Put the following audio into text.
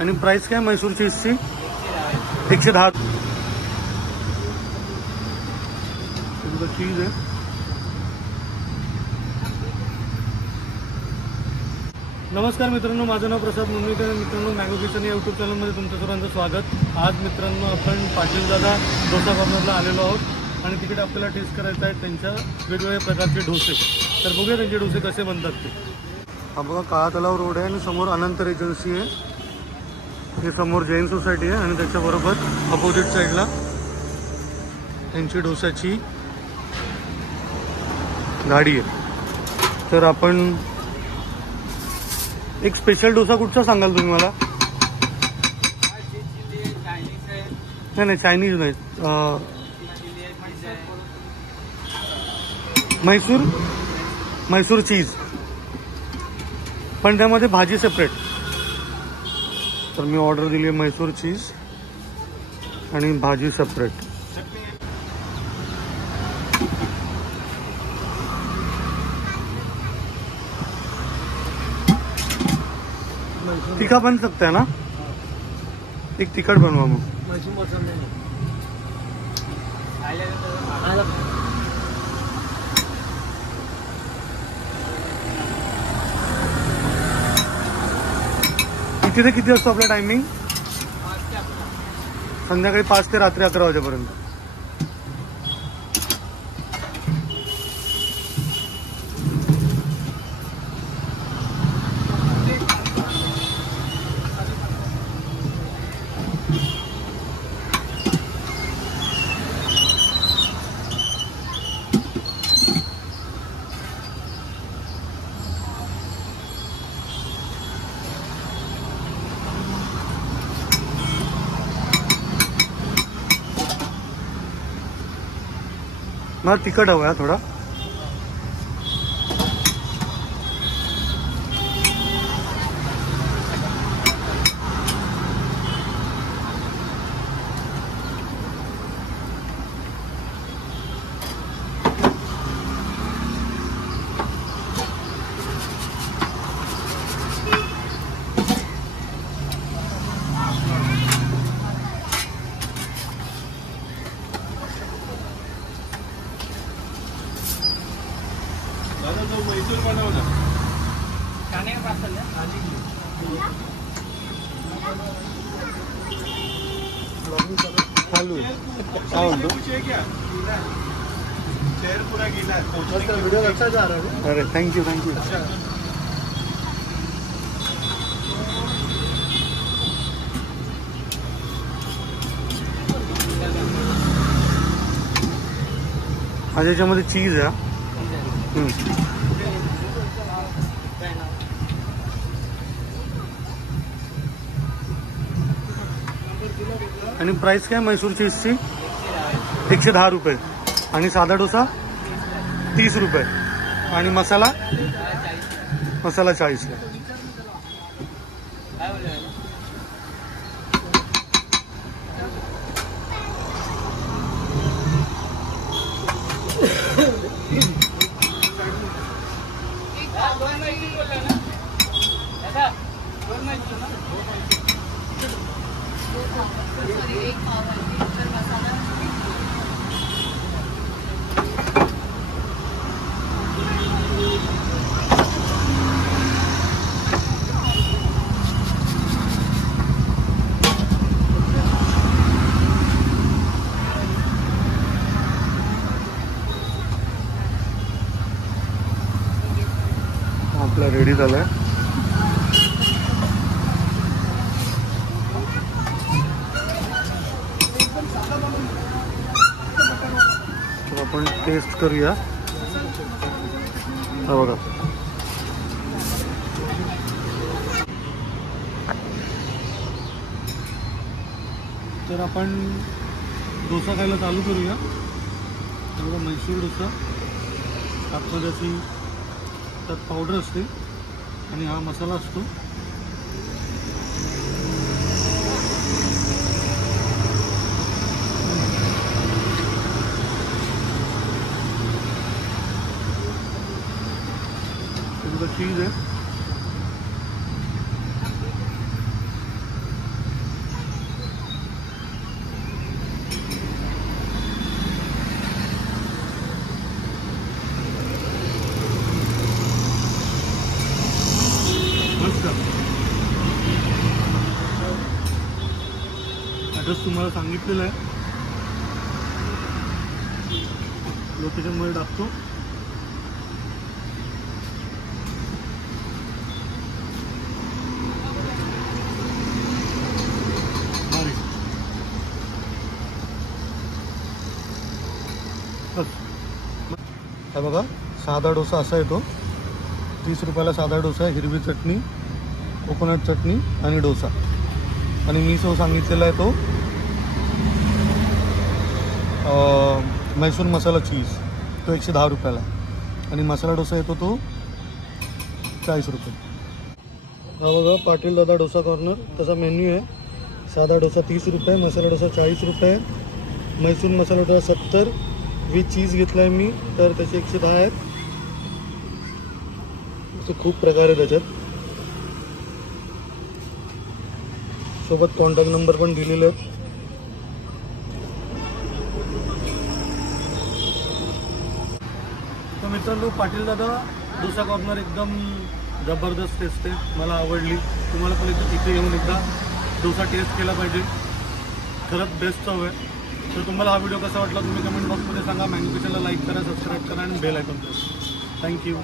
आणि प्राइस काय मैसूर चीजची 110 चीज आहे। नमस्कार मित्रांनो, माझं नाव प्रसाद मुंबईकर। मित्रांनो, मँगो किचन या यूट्यूब चॅनलमध्ये तुमचं सर्वांचं स्वागत। आज मित्रांनो आपण पाटील दादा डोसा कॉर्नरला आलेलो आहोत आणि तिकडे आपल्याला टेस्ट करायचं आहे त्यांच्या वेगवेगळ्या प्रकारचे डोसे। तर बघूया त्यांचे डोसे कसे बनतात ते। हा बघा काळा तलाव रोड आहे आणि समोर अनंत एजन्सी आहे। हे समोर जैन सोसायटी आहे आणि त्याच्याबरोबर अपोजिट साईडला त्यांची डोसाची गाडी आहे। तर आपण एक स्पेशल डोसा कुठचा सांगाल तुम्ही मला? नाही चायनीज नाही, मैसूर चीज, पण त्यामध्ये भाजी सेपरेट। तर मी ऑर्डर दिली आहे मैसूर चीज आणि भाजी सेपरेट। तीखा बन सकता है ना? एक तिखट बनवा मग। किती ते किती असतो आपला टायमिंग? संध्याकाळी 5 ते रात्री 11 वाजेपर्यंत। मला तिखट हवा है थोड़ा। मैसूर बनवलं खाने का पार्सल है चालू है क्या? शेयर पूरा गीला है। वीडियो अच्छा जा रहा है। अरे थैंक यू। आज याच्यामध्ये चीज आहे। आणि प्राइस काय मैसूर चीजची 110 रुपये आणि साधा डोसा 30 रुपये आणि मसाला 40 आहे। आपला रेडी झालाय। तर आपण टेस्ट करूया। हा बघा, तर आपण डोसा खायला चालू करूया। बघा मैसूर डोसा, आतमध्ये अशी त्यात पावडर असते आणि हा मसाला असतो। चीज है ॲड्रेस तुम्हाला सांगितलेला आहे, लोकेशनमध्ये टाकतो. हा बघा, साधा डोसा असा येतो. 30 रुपयाला साधा डोसा, हिरवी चटणी, कोकोनट चटणी आणि डोसा. आणि मी सांगितलेला आहे तो मैसूर मसाला चीज, तो 110 रुपयाला. आणि मसाला डोसा येतो तो 40 रुपये. हा बघा, पाटील दादा डोसा कॉर्नर. त्याचा मेन्यू आहे. साधा डोसा 30 रुपये, मसाला डोसा 40 रुपये, मैसूर मसाला डोसा 70, विथ चीज घेतला आहे मी तर त्याचे 110 आहेत. असे खूप प्रकार आहे त्याच्यात. सोबत कॉन्टॅक्ट नंबर पण दिलेले आहेत. तर मित्रांनो, पाटील दादा डोसा कॉर्नर एकदम जबरदस्त टेस्ट आहे, मला आवडली. तुम्हाला पण इथे येऊन एकदा डोसा टेस्ट केला पाहिजे, खरंच बेस्ट चव आहे. तर तुम्हाला हा व्हिडिओ कसा वाटला तुम्ही कमेंट बॉक्समध्ये सांगा. मॅंगो किचनला लाईक करा, सबस्क्राईब करा आणि बेल आयकॉन प्रेस. थँक्यू.